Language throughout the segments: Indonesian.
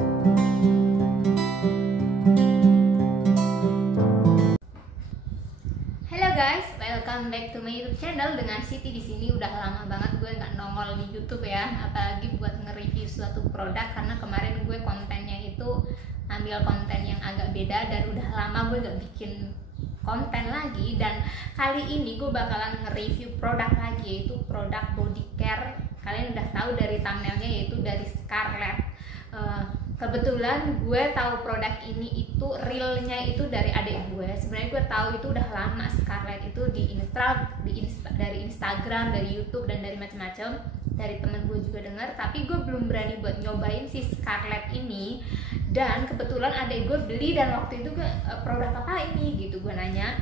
Halo guys, welcome back to my YouTube channel dengan Siti di sini. Udah lama banget gue nggak nongol di YouTube ya, apalagi buat nge-review suatu produk karena kemarin gue kontennya itu ambil konten yang agak beda dan udah lama gue nggak bikin konten lagi. Dan kali ini gue bakalan nge-review produk lagi, yaitu produk body care. Kalian udah tahu dari thumbnailnya, yaitu dari Scarlett. Kebetulan gue tahu produk ini itu realnya itu dari adik gue. Sebenarnya gue tahu itu udah lama Scarlett itu dari Instagram, dari YouTube dan dari macam-macam. Dari temen gue juga dengar, tapi gue belum berani buat nyobain si Scarlett ini. Dan kebetulan adik gue beli dan waktu itu gue produk apa ini gitu gue nanya.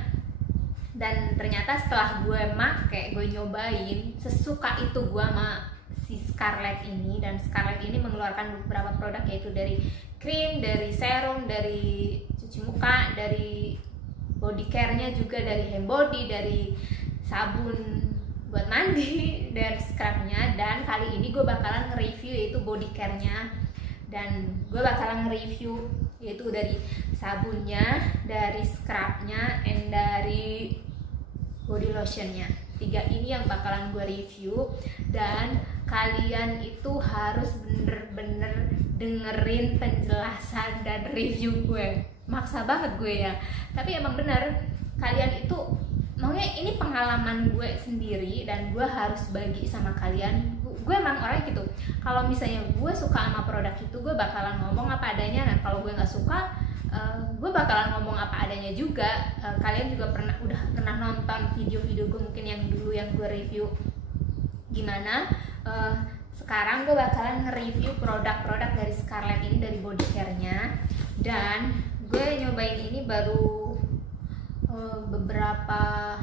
Dan ternyata setelah gue make, gue nyobain, sesuka itu gue sama si Scarlett ini. Dan Scarlett ini mengeluarkan beberapa produk, yaitu dari krim, dari serum, dari cuci muka, dari body care-nya juga, dari hand body, dari sabun buat mandi, dan scrubnya. Dan kali ini gue bakalan nge-review yaitu body care-nya, dan gue bakalan nge-review yaitu dari sabunnya, dari scrubnya, and dari body lotionnya. 3 ini yang bakalan gue review. Dan kalian itu harus bener-bener dengerin penjelasan dan review gue. Maksa banget gue ya, tapi emang bener, kalian itu maunya ini pengalaman gue sendiri dan gue harus bagi sama kalian. Gue emang orang gitu, kalau misalnya gue suka sama produk itu, gue bakalan ngomong apa adanya. Dan kalau gue nggak suka, gue bakalan ngomong apa adanya juga. Kalian juga udah pernah nonton video-video gue mungkin yang dulu yang gue review gimana. Sekarang gue bakalan nge-review produk-produk dari Scarlett ini, dari body care-nya. Dan gue nyobain ini baru beberapa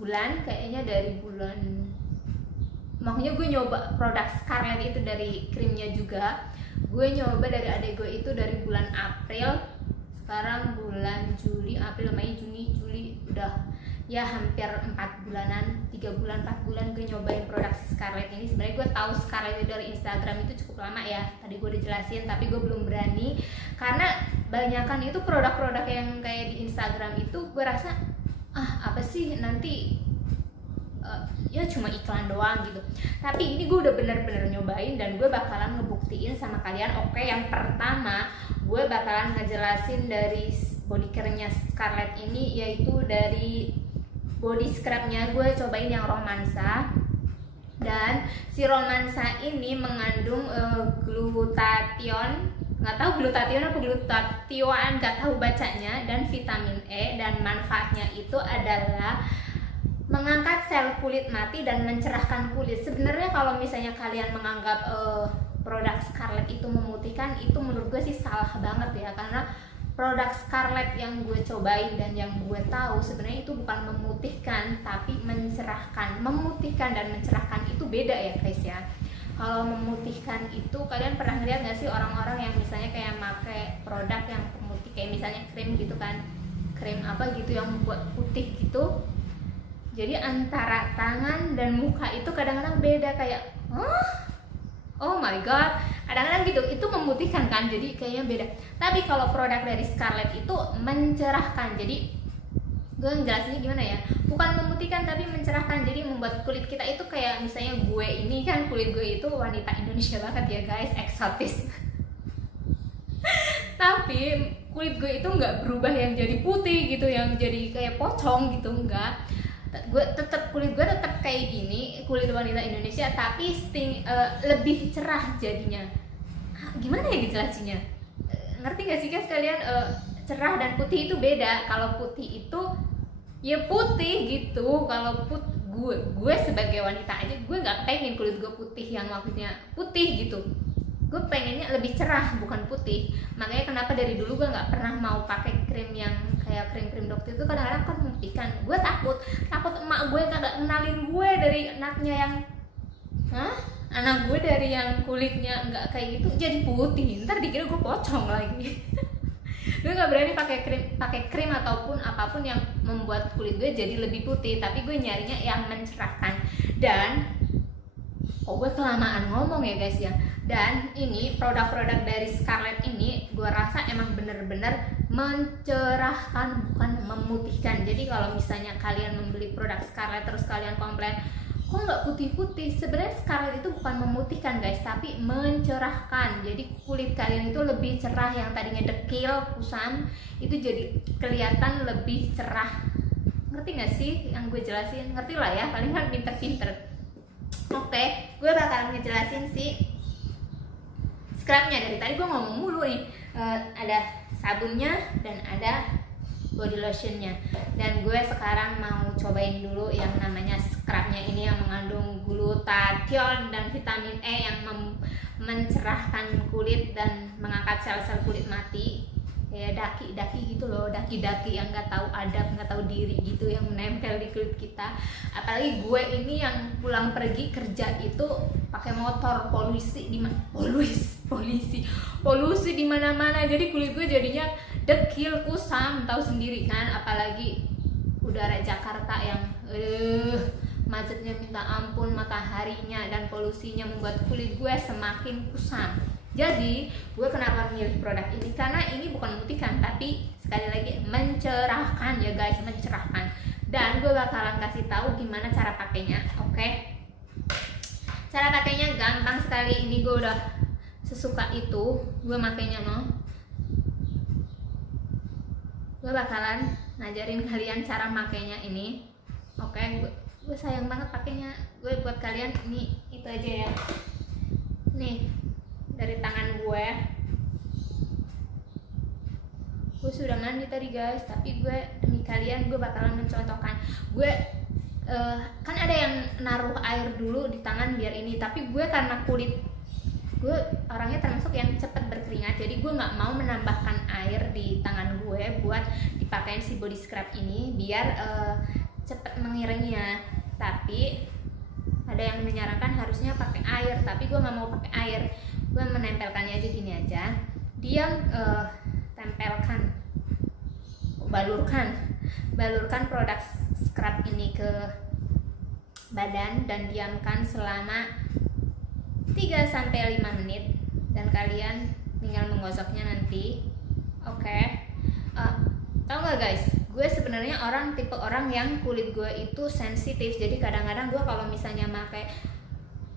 bulan, kayaknya dari bulan, makanya gue nyoba produk Scarlett itu dari krimnya juga. Gue nyoba dari adik gue itu dari bulan April. Sekarang bulan Juli, April, Mei, Juni, Juli, udah ya hampir 4 bulanan, 3 bulan, 4 bulan gue nyobain produk Scarlett ini. Sebenarnya gue tahu Scarlett itu dari Instagram itu cukup lama ya, tadi gue udah jelasin, tapi gue belum berani karena banyakan itu produk-produk yang kayak di Instagram itu gue rasa apa sih, nanti ya cuma iklan doang gitu. Tapi ini gue udah bener-bener nyobain dan gue bakalan ngebuktiin sama kalian. Oke, yang pertama gue bakalan ngejelasin dari body care-nya Scarlett ini, yaitu dari body scrub-nya. Gue cobain yang romansa, dan si romansa ini mengandung glutathione, nggak tahu glutathione apa glutathione, nggak tahu bacanya, dan vitamin E. Dan manfaatnya itu adalah mengangkat sel kulit mati dan mencerahkan kulit. Sebenarnya kalau misalnya kalian menganggap produk Scarlett itu memutihkan, itu menurut gue sih salah banget ya. Karena produk Scarlett yang gue cobain dan yang gue tahu sebenarnya itu bukan memutihkan, tapi mencerahkan. Memutihkan dan mencerahkan itu beda ya guys ya. Kalau memutihkan itu, kalian pernah lihat gak sih orang-orang yang misalnya kayak pakai produk yang pemutih, kayak misalnya krim gitu kan, krim apa gitu yang buat putih gitu. Jadi antara tangan dan muka itu kadang-kadang beda, kayak oh my god, kadang-kadang gitu, itu memutihkan kan, jadi kayaknya beda. Tapi kalau produk dari Scarlett itu mencerahkan. Jadi gue ngejelasinnya gimana ya, bukan memutihkan tapi mencerahkan. Jadi membuat kulit kita itu kayak misalnya gue ini kan, kulit gue itu wanita Indonesia banget ya guys, eksotis. Tapi kulit gue itu nggak berubah yang jadi putih gitu, yang jadi kayak pocong gitu, enggak. Kulit gue tetap kayak gini, kulit wanita Indonesia, tapi lebih cerah jadinya. Gimana ya dijelasinnya? Ngerti gak sih guys kalian? Cerah dan putih itu beda. Kalau putih itu ya putih gitu. Kalau gue sebagai wanita aja, gue nggak pengen kulit gue putih yang maksudnya putih gitu. Gue pengennya lebih cerah, bukan putih. Makanya kenapa dari dulu gue nggak pernah mau pakai krim yang kayak krim-krim dokter itu, kadang-kadang kan memutihkan. Gue takut emak gue kagak kenalin gue dari anaknya yang anak gue dari yang kulitnya nggak kayak gitu jadi putih, ntar dikira gue pocong lagi. Gue nggak berani pakai krim ataupun apapun yang membuat kulit gue jadi lebih putih, tapi gue nyarinya yang mencerahkan. Dan Oh, gue kelamaan ngomong ya guys ya. Dan ini produk-produk dari Scarlett ini gue rasa emang bener-bener mencerahkan, bukan memutihkan. Jadi kalau misalnya kalian membeli produk Scarlett terus kalian komplain kok nggak putih-putih, sebenarnya Scarlett itu bukan memutihkan guys, tapi mencerahkan. Jadi kulit kalian itu lebih cerah, yang tadinya dekil, kusam, itu jadi kelihatan lebih cerah. Ngerti gak sih yang gue jelasin? Ngerti lah ya, paling kan pinter-pinter. Oke, gue bakal ngejelasin si scrubnya. Dari tadi gue ngomong mulu nih. Ada sabunnya dan ada body lotionnya. Dan gue sekarang mau cobain dulu yang namanya scrubnya ini, yang mengandung glutathione dan vitamin E yang mencerahkan kulit dan mengangkat sel-sel kulit mati. Ya daki-daki gitu loh, daki-daki yang nggak tahu adab, nggak tahu diri gitu, yang menempel di kulit kita. Apalagi gue ini yang pulang pergi kerja itu pakai motor, polusi di mana-mana, jadi kulit gue jadinya dekil, kusam, tahu sendiri kan. Apalagi udara Jakarta yang macetnya minta ampun, mataharinya dan polusinya membuat kulit gue semakin kusam. Jadi gue kenapa milih produk ini, karena ini bukan memutihkan tapi sekali lagi mencerahkan ya guys, mencerahkan. Dan gue bakalan kasih tahu gimana cara pakainya. Oke, cara pakainya gampang sekali. Ini gue udah sesuka itu gue makainya no. Gue bakalan ngajarin kalian cara makainya ini. Oke, gue sayang banget pakainya. Gue buat kalian ini itu aja ya. Nih dari tangan gue sudah mandi tadi guys, tapi gue demi kalian gue bakalan mencontohkan. Gue kan ada yang naruh air dulu di tangan biar ini, tapi gue karena kulit gue orangnya termasuk yang cepat berkeringat, jadi gue nggak mau menambahkan air di tangan gue buat dipakein si body scrub ini biar cepat mengiringnya. Tapi ada yang menyarankan harusnya pakai air, tapi gue nggak mau pakai air. Gue menempelkannya aja gini aja. Dia tempelkan, balurkan produk scrub ini ke badan dan diamkan selama 3-5 menit, dan kalian tinggal menggosoknya nanti. Oke. Tahu nggak guys, gue sebenarnya tipe orang yang kulit gue itu sensitif, jadi kadang-kadang gue kalau misalnya pakai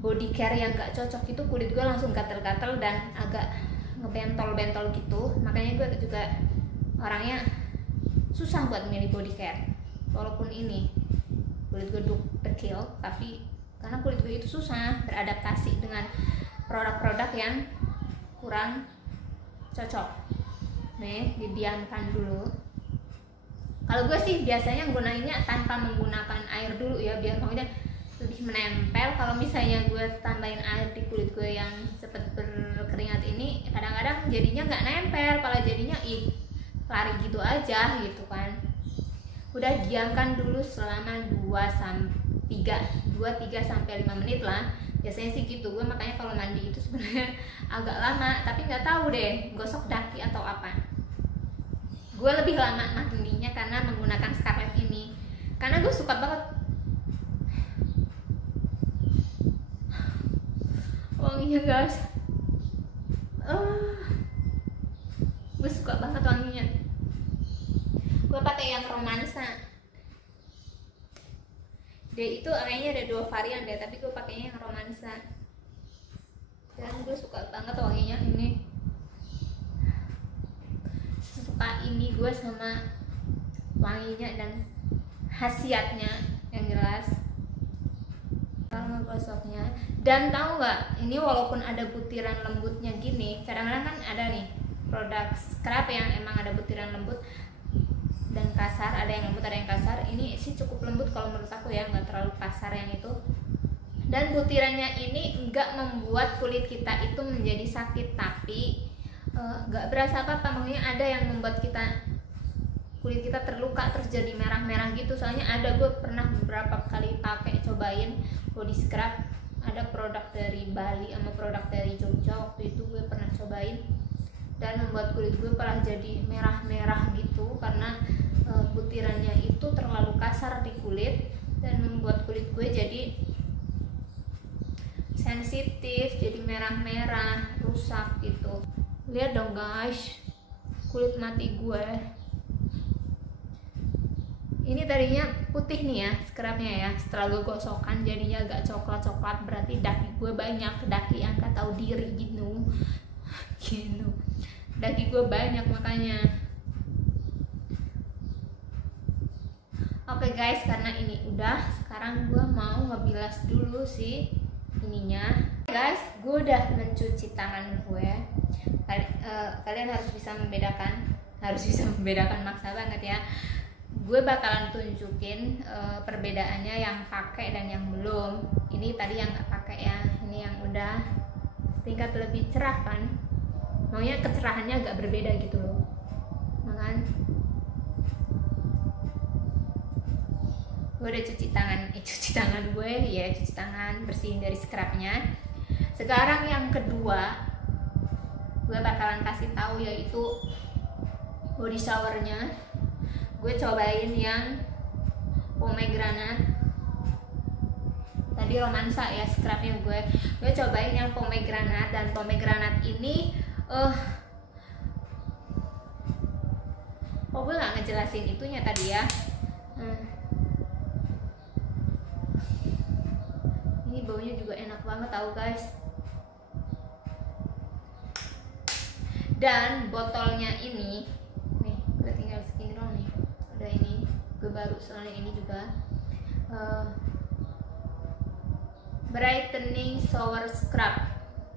body care yang gak cocok itu kulit gue langsung gatel-gatel dan agak ngebentol-bentol gitu. Makanya gue juga orangnya susah buat milih body care. Walaupun ini kulit gue dekil, tapi karena kulit gue itu susah beradaptasi dengan produk-produk yang kurang cocok. Nih, didiamkan dulu. Kalau gue sih biasanya gunainnya tanpa menggunakan air dulu ya, biar kulitnya lebih menempel. Kalau misalnya gue tambahin air di kulit gue yang sempat berkeringat ini, kadang-kadang jadinya nggak nempel, malah jadinya lari gitu aja gitu kan. Udah diamkan dulu selama 2-3-5 menit lah. Biasanya sih gitu. Gue makanya kalau mandi itu sebenarnya agak lama, tapi nggak tahu deh gosok daki atau apa. Gue lebih lama mandinya karena menggunakan Scarlett ini, karena gue suka banget wanginya guys. Gue suka banget wanginya. Gue pakai yang romansa. Dia itu kayaknya ada 2 varian deh, tapi gue pakainya yang romansa. Dan gue suka banget wanginya ini. Suka ini gue sama wanginya dan khasiatnya yang jelas. Kalau ngegosoknya, dan tahu nggak, ini walaupun ada butiran lembutnya gini, kadang-kadang kan ada nih produk scrub yang emang ada butiran lembut dan kasar, ada yang lembut ada yang kasar. Ini sih cukup lembut kalau menurut aku ya, nggak terlalu kasar yang itu. Dan butirannya ini nggak membuat kulit kita itu menjadi sakit, tapi nggak berasa apa-apa. Maksudnya ada yang membuat kulit kita terluka terus jadi merah-merah gitu. Soalnya ada, gue pernah beberapa kali cobain body scrub, ada produk dari Bali sama produk dari Jogja. Waktu itu gue pernah cobain dan membuat kulit gue malah jadi merah-merah gitu, karena butirannya itu terlalu kasar di kulit dan membuat kulit gue jadi sensitif, jadi merah-merah, rusak gitu. Lihat dong guys, kulit mati gue. Ini tadinya putih nih ya scrubnya ya, setelah gue gosokkan jadinya agak coklat-coklat, berarti daki gue banyak, daki yang gak tahu diri gitu. Gitu, daki gue banyak makanya. Oke guys, karena ini udah, sekarang gue mau ngebilas dulu sih ininya. Guys, gue udah mencuci tangan gue. Kalian harus bisa membedakan, maksa banget ya. Gue bakalan tunjukin perbedaannya yang pakai dan yang belum. Ini tadi yang nggak pakai ya, ini yang udah tingkat lebih cerah kan. Maunya kecerahannya agak berbeda gitu loh, kan? Gue udah cuci tangan gue ya, cuci tangan, bersihin dari scrubnya. Sekarang yang kedua gue bakalan kasih tahu, yaitu body showernya. Gue cobain yang pomegranate. Tadi romansa ya scrubnya gue cobain yang pomegranate, dan pomegranate ini gue nggak ngejelasin itunya tadi ya. Ini baunya juga enak banget tau guys. Dan botolnya ini nih, gue tinggal segini doang nih. Udah ini, gue baru soalnya ini juga brightening shower scrub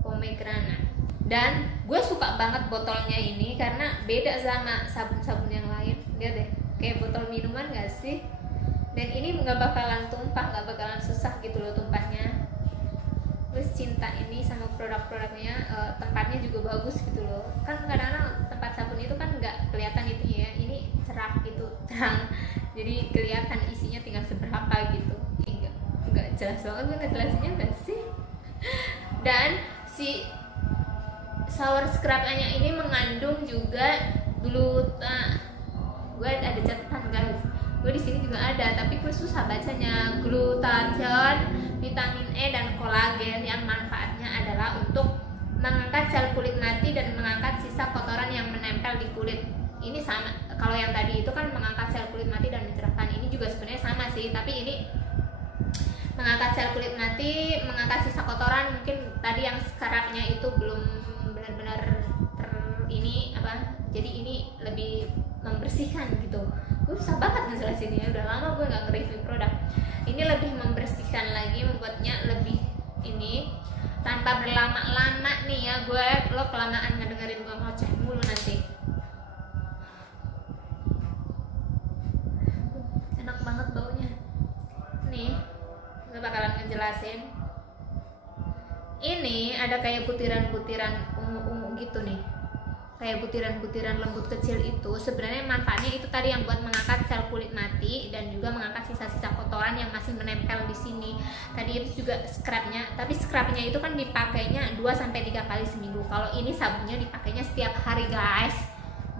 pomegranate. Dan gue suka banget botolnya ini karena beda sama sabun-sabun yang lain. Lihat deh, kayak botol minuman gak sih? Dan ini nggak bakalan tumpah, nggak bakalan susah gitu loh tumpahnya. Terus cinta ini sama produk-produknya, tempatnya juga bagus gitu loh. Kan kadang-kadang tempat sabun itu kan nggak kelihatan itu ya, ini cerah gitu, terang. Jadi kelihatan isinya tinggal seberapa gitu. Nggak jelas banget, gue ngejelasinnya nggak sih? Dan si shower scrubnya ini mengandung juga glutathione. Gue ada catatan guys. Gue di sini juga ada, tapi gue susah bacanya. Glutathione, vitamin E dan kolagen yang manfaatnya adalah untuk mengangkat sel kulit mati dan mengangkat sisa kotoran yang menempel di kulit. Ini sama, kalau yang tadi itu kan mengangkat sel kulit mati dan mencerahkan. Ini juga sebenarnya sama sih, tapi ini mengangkat sel kulit mati, mengangkat sisa kotoran. Mungkin tadi yang scrubnya itu belum benar-benar ini apa, jadi ini lebih membersihkan gitu. Gue susah banget ngejelasinnya, udah lama gue nggak nge-review produk. Ini lebih membersihkan lagi, membuatnya lebih ini tanpa berlama-lama nih ya. Lo kelamaan ngedengerin gue ngoceh mulu nanti. Enak banget baunya. Nih, gue bakalan ngejelasin. Ini ada kayak butiran-butiran ungu-ungu gitu nih, kayak butiran-butiran lembut kecil itu. Sebenarnya manfaatnya itu tadi yang buat mengangkat sel kulit mati dan juga mengangkat sisa-sisa kotoran yang masih menempel di sini. Tadi itu juga scrubnya, tapi scrubnya itu kan dipakainya 2-3 kali seminggu. Kalau ini sabunnya dipakainya setiap hari guys,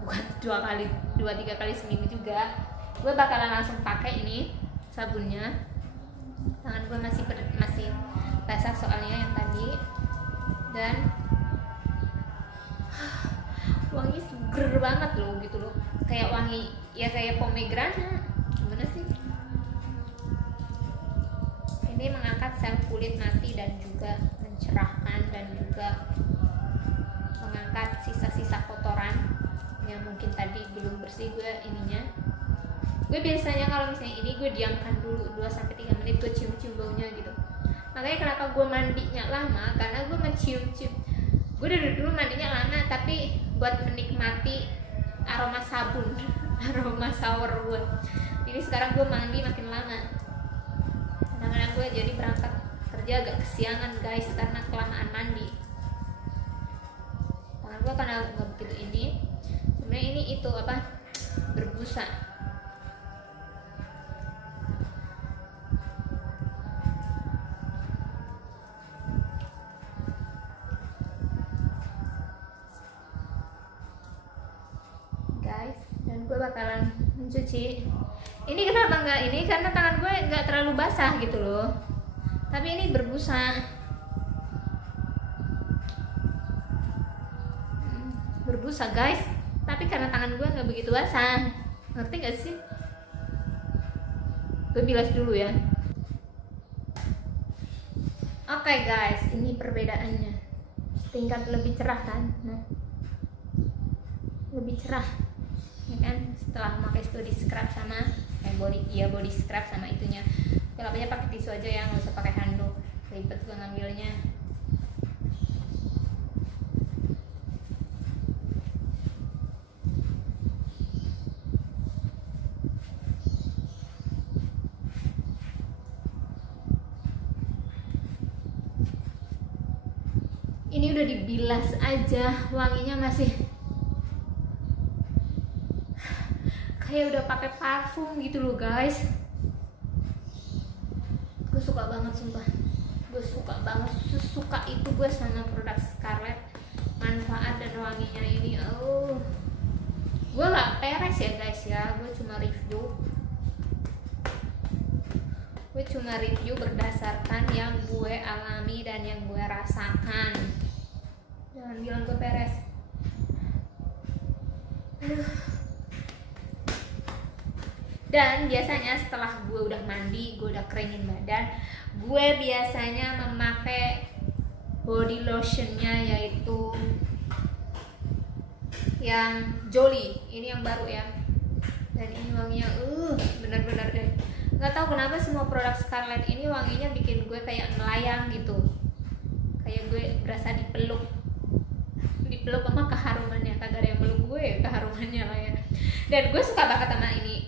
bukan 2-3 kali seminggu juga. Gue bakalan langsung pakai ini sabunnya. Tangan gue masih basah soalnya yang tadi. Dan wangi seger banget loh gitu loh, kayak wangi ya kayak pomegranate. Gimana sih? Ini mengangkat sel kulit mati dan juga mencerahkan dan juga mengangkat sisa-sisa kotoran yang mungkin tadi belum bersih. Gue biasanya kalau misalnya ini gue diamkan dulu 2-3 menit, gue cium-cium baunya gitu. Makanya kenapa gue mandinya lama, karena gue mencium-cium. Gue dari dulu mandinya lama, tapi buat menikmati aroma sabun, aroma shower gue. Ini sekarang gue mandi makin lama. Kadang-kadang gue jadi berangkat kerja agak kesiangan guys, karena kelamaan mandi. Tangan gue karena nggak begitu ini. Sebenarnya ini itu apa? Berbusa. Dan gue bakalan mencuci. Ini kenapa nggak ini? Karena tangan gue nggak terlalu basah gitu loh. Tapi ini berbusa. lusa guys, tapi karena tangan gue nggak begitu basah, ngerti gak sih? Gue bilas dulu ya. Oke guys, ini perbedaannya, tingkat lebih cerah kan, nah, lebih cerah ya kan, setelah pakai body scrub sama body scrub sama itunya. Kalau aja pakai tisu aja ya, nggak usah pakai handuk, ribet gue ngambilnya. Ini udah dibilas aja, wanginya masih kayak udah pakai parfum gitu loh guys. Gue suka banget sumpah, gue suka banget, sesuka itu gue sama produk Scarlett. Manfaat dan wanginya ini, gue gak peres ya guys ya, gue cuma review berdasarkan yang gue alami dan yang gue rasakan. Jangan bilang gue peres. Dan biasanya setelah gue udah mandi, gue udah keringin badan, gue biasanya memakai body lotionnya, yaitu yang Jolie. Ini yang baru ya, dan ini wanginya bener-bener deh. Nggak tahu kenapa semua produk Scarlett ini wanginya bikin gue kayak melayang gitu, kayak gue berasa dipeluk sama keharumannya. Kagak ada yang meluk gue ya, keharumannya lah ya. Dan gue suka banget sama ini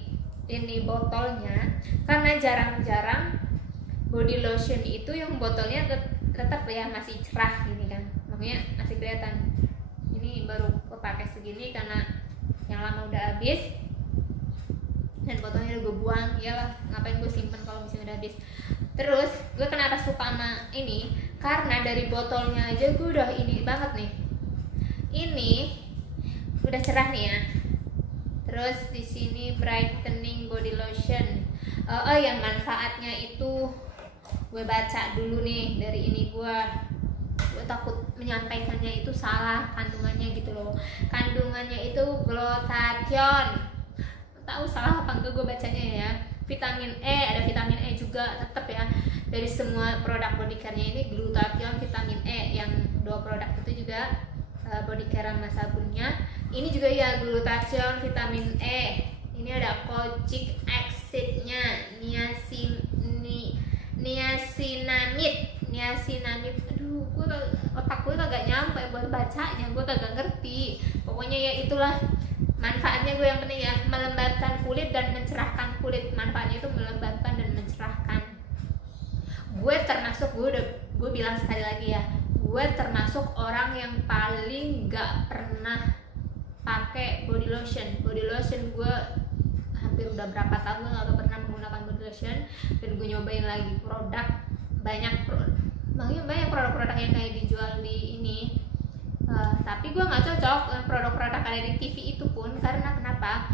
botolnya, karena jarang-jarang body lotion itu yang botolnya tetap ya masih cerah gini kan, makanya masih kelihatan. Ini baru kepake segini karena yang lama udah habis dan botolnya udah gue buang. Iyalah, ngapain gue simpen kalau misalnya udah habis. Terus gue kenapa suka sama ini, karena dari botolnya aja gue udah ini banget nih, ini udah cerah nih ya. Terus di sini brightening body lotion. Yang manfaatnya itu gue baca dulu nih dari ini, gue takut menyampaikannya itu salah kandungannya gitu loh. Kandungannya itu glutathione. Tahu salah apa enggak gue bacanya ya. Vitamin E, ada vitamin E juga tetap ya. Dari semua produk body care-nya ini glutathione, vitamin E, yang dua produk itu juga body care sama sabunnya. Ini juga ya glutathione, vitamin E. Ini ada kojic acid-nya, niacinamide. Aduh, otak gue kagak nyampe buat bacanya, gue kagak ngerti. Pokoknya ya itulah manfaatnya. Gue yang penting ya, melembabkan kulit dan mencerahkan kulit. Manfaatnya itu melembabkan dan mencerahkan. Gue bilang sekali lagi ya, gue termasuk orang yang paling gak pernah pakai body lotion. Gue hampir udah berapa tahun gue gak pernah menggunakan body lotion, dan gue nyobain lagi banyak produk-produk yang kayak dijual di ini, tapi gue nggak cocok produk-produk kayak di TV itu pun. Karena kenapa?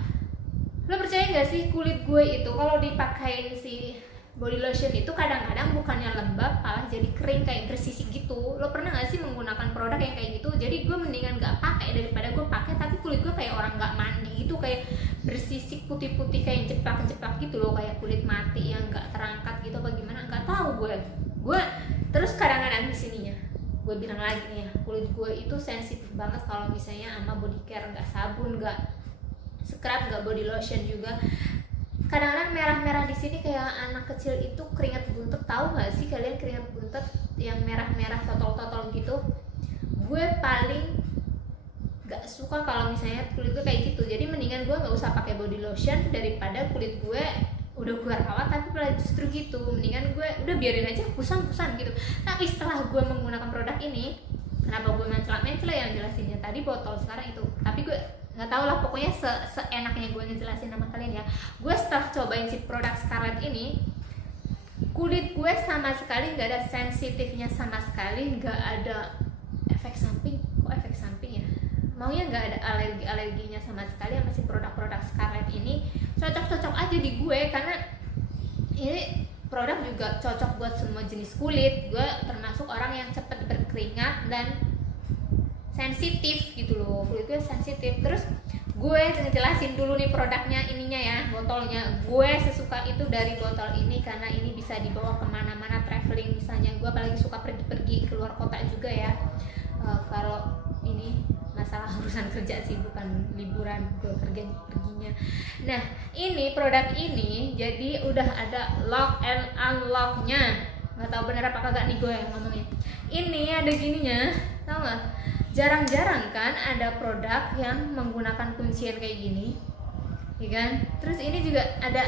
Lo percaya nggak sih, kulit gue itu kalau dipakein si body lotion itu kadang-kadang bukannya lembab, malah jadi kering kayak bersisik gitu. Lo pernah nggak sih menggunakan produk yang kayak gitu? Jadi gue mendingan nggak pakai daripada gue pakai tapi kulit gue kayak orang nggak mandi gitu, kayak bersisik putih-putih kayak jeplak-jeplak gitu loh, kayak kulit mati yang nggak terangkat gitu. Bagaimana? Nggak tahu gue terus kadang-kadang di sininya gue bilang lagi nih ya, kulit gue itu sensitif banget kalau misalnya sama body care, nggak sabun, nggak scrub, nggak body lotion juga. Kadang-kadang merah-merah di sini kayak anak kecil itu keringat buntut. Tahu nggak sih kalian keringat buntut yang merah-merah totol-totol gitu? Gue paling nggak suka kalau misalnya kulit gue kayak gitu. Jadi mendingan gue nggak usah pakai body lotion daripada kulit gue udah gue rawat tapi malah justru gitu. Mendingan gue udah biarin aja kusam-kusam gitu. Tapi setelah gue menggunakan produk ini, kenapa gue mencela yang jelasinnya tadi botol sekarang itu, tapi gue nggak tahu lah, pokoknya seenaknya gue ngejelasin sama kalian ya. Gue setelah cobain si produk Scarlett ini, kulit gue sama sekali nggak ada sensitifnya, sama sekali nggak ada efek samping. Kok efek samping ya, maunya nggak ada alerginya sama sekali sama si produk-produk Scarlett ini. Cocok-cocok aja di gue, karena ini produk juga cocok buat semua jenis kulit. Gue termasuk orang yang cepat berkeringat dan sensitif gitu loh, kulit gue sensitif. Terus gue ngejelasin dulu nih produknya, ininya ya, botolnya. Gue sesuka itu dari botol ini karena ini bisa dibawa kemana-mana, traveling misalnya. Gue apalagi suka pergi-pergi keluar kota juga ya. Kalau ini masalah urusan kerja sih, bukan liburan, gue perginya. Nah, ini produk ini jadi udah ada lock and unlocknya. Nggak tahu bener apa kagak nih gue yang ngomongnya. Ini ada gininya, tau nggak? Jarang-jarang kan ada produk yang menggunakan kuncian kayak gini, ya kan? Terus ini juga ada,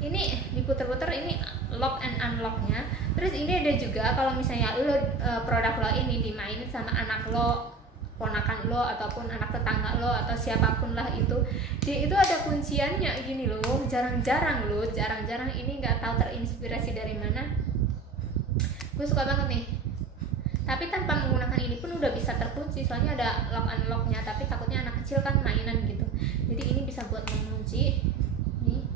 ini diputer-puter, ini lock and unlocknya. Terus ini ada juga kalau misalnya lo produk lo ini dimainin sama anak lo, ponakan lo, ataupun anak tetangga lo, atau siapapun lah itu, itu ada kunciannya gini loh. Jarang-jarang loh, jarang-jarang. Ini nggak tahu terinspirasi dari mana. Gue suka banget nih. Tapi tanpa menggunakan ini pun udah bisa terkunci, soalnya ada lock unlocknya. Tapi takutnya anak kecil kan mainan gitu, jadi ini bisa buat mengunci. Nih,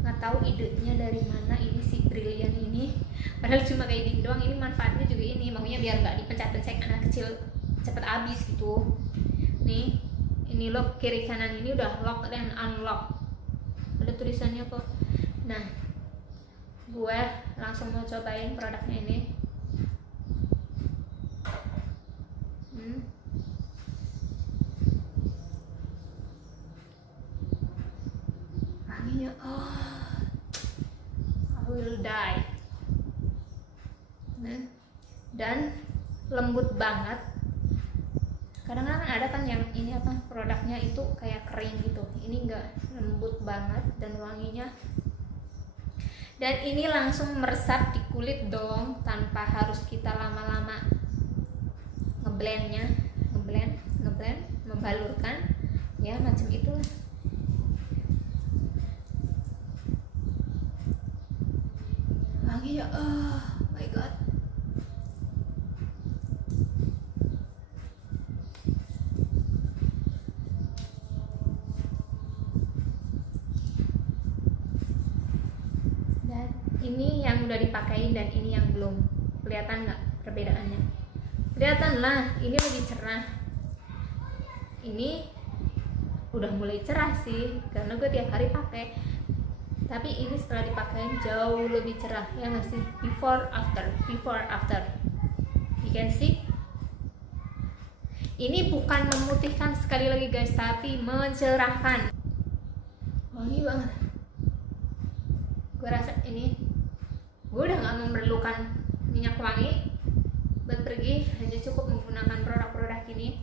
nggak tahu idenya dari mana ini si Brilliant ini, padahal cuma kayak gini doang. Ini manfaatnya juga ini, makanya biar nggak dipencet-pencet anak kecil cepet habis gitu. Nih, ini lock kiri kanan ini udah lock dan unlock, ada tulisannya kok. Nah, gue langsung mau cobain produknya ini. Wanginya, I will die. Nah, dan lembut banget. Kadang-kadang ada kan yang ini apa, produknya itu kayak kering gitu. Ini enggak, lembut banget dan wanginya. Dan ini langsung meresap di kulit dong, tanpa harus kita lama-lama ngeblend, membalurkan, ya macam itulah. Wanginya, oh my god. Dan ini yang udah dipakein dan ini yang belum. Kelihatan nggak perbedaannya? Kelihatan lah, ini lebih cerah. Ini udah mulai cerah sih, karena gue tiap hari pakai. Tapi ini setelah dipakai jauh lebih cerah, ya nggak sih? Before after, you can see. Ini bukan memutihkan sekali lagi guys, tapi mencerahkan. Wangi banget. Gue rasa ini, gue udah nggak memerlukan minyak wangi buat pergi, hanya cukup menggunakan produk-produk ini.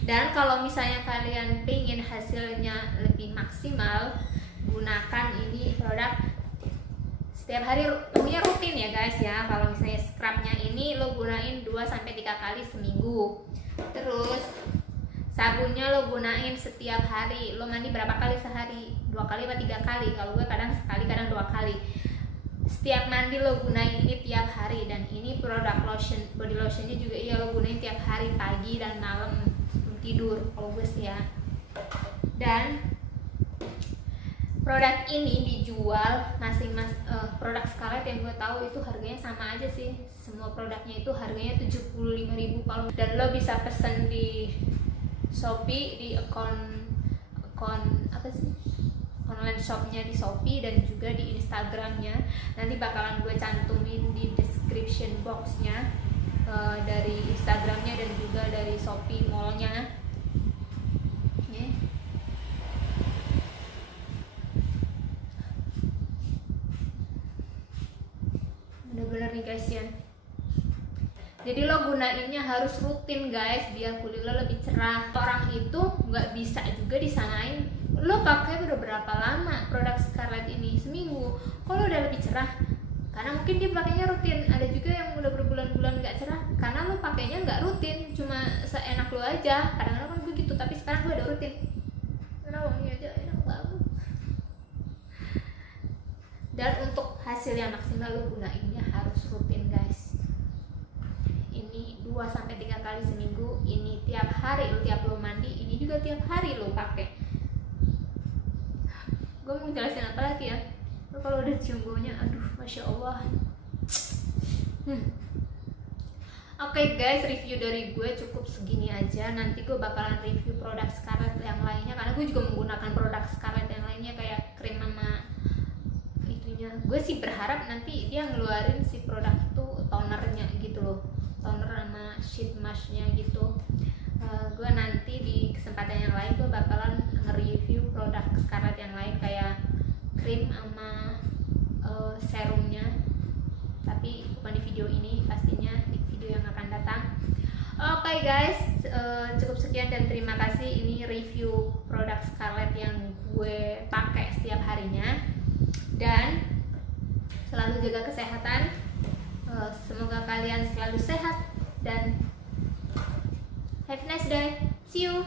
Dan kalau misalnya kalian pengen hasilnya lebih maksimal, gunakan ini produk setiap hari, pokoknya rutin ya guys ya. Kalau misalnya scrubnya ini lo gunain 2-3 kali seminggu. Terus sabunnya lo gunain setiap hari. Lo mandi berapa kali sehari? 2 kali atau 3 kali? Kalau gue kadang sekali, kadang 2 kali. Setiap mandi lo gunain ini tiap hari. Dan ini produk lotion, body lotionnya juga iya lo gunain tiap hari, pagi dan malam tidur kalau gue sih ya. Dan produk ini dijual produk Scarlett yang gue tahu itu harganya sama aja sih. Semua produknya itu harganya 75.000 kalau, dan lo bisa pesen di Shopee, di akun apa sih, online shopnya di Shopee, dan juga di Instagramnya. Nanti bakalan gue cantumin di description boxnya, dari Instagramnya dan juga dari Shopee mallnya. Bener-bener nih guys ya. Jadi lo gunainnya harus rutin guys, biar kulit lo lebih cerah. Orang itu nggak bisa juga disamain lo pakai berapa lama produk Scarlett ini. Seminggu, kalau udah lebih cerah karena mungkin dia pakainya rutin. Ada juga yang udah berbulan-bulan nggak cerah karena lo pakainya nggak rutin, cuma seenak lo aja. Kadang-kadang kan begitu, tapi sekarang gue udah rutin karena wangi aja enak banget. Dan untuk hasil yang maksimal lo gunainnya harus rutin guys. Ini 2-3 kali seminggu. Ini tiap hari lo, tiap lo mandi. Ini juga tiap hari lo pakai. Gue mau jelasin apa lagi ya. Kalau udah cium baunya, aduh masya Allah. Oke guys, review dari gue cukup segini aja. Nanti gue bakalan review produk Scarlett yang lainnya, karena gue juga menggunakan produk Scarlett yang lainnya kayak krim sama itunya. Gue sih berharap nanti dia ngeluarin si produk itu tonernya gitu loh, toner sama sheet masknya gitu. Gue nanti di kesempatan yang lain gue bakalan nge-review produk Scarlett yang lain kayak krim sama serumnya, tapi bukan di video ini, pastinya di video yang akan datang. Oke guys, cukup sekian dan terima kasih. Ini review produk Scarlett yang gue pakai setiap harinya, dan selalu jaga kesehatan. Semoga kalian selalu sehat dan have a nice day. See you.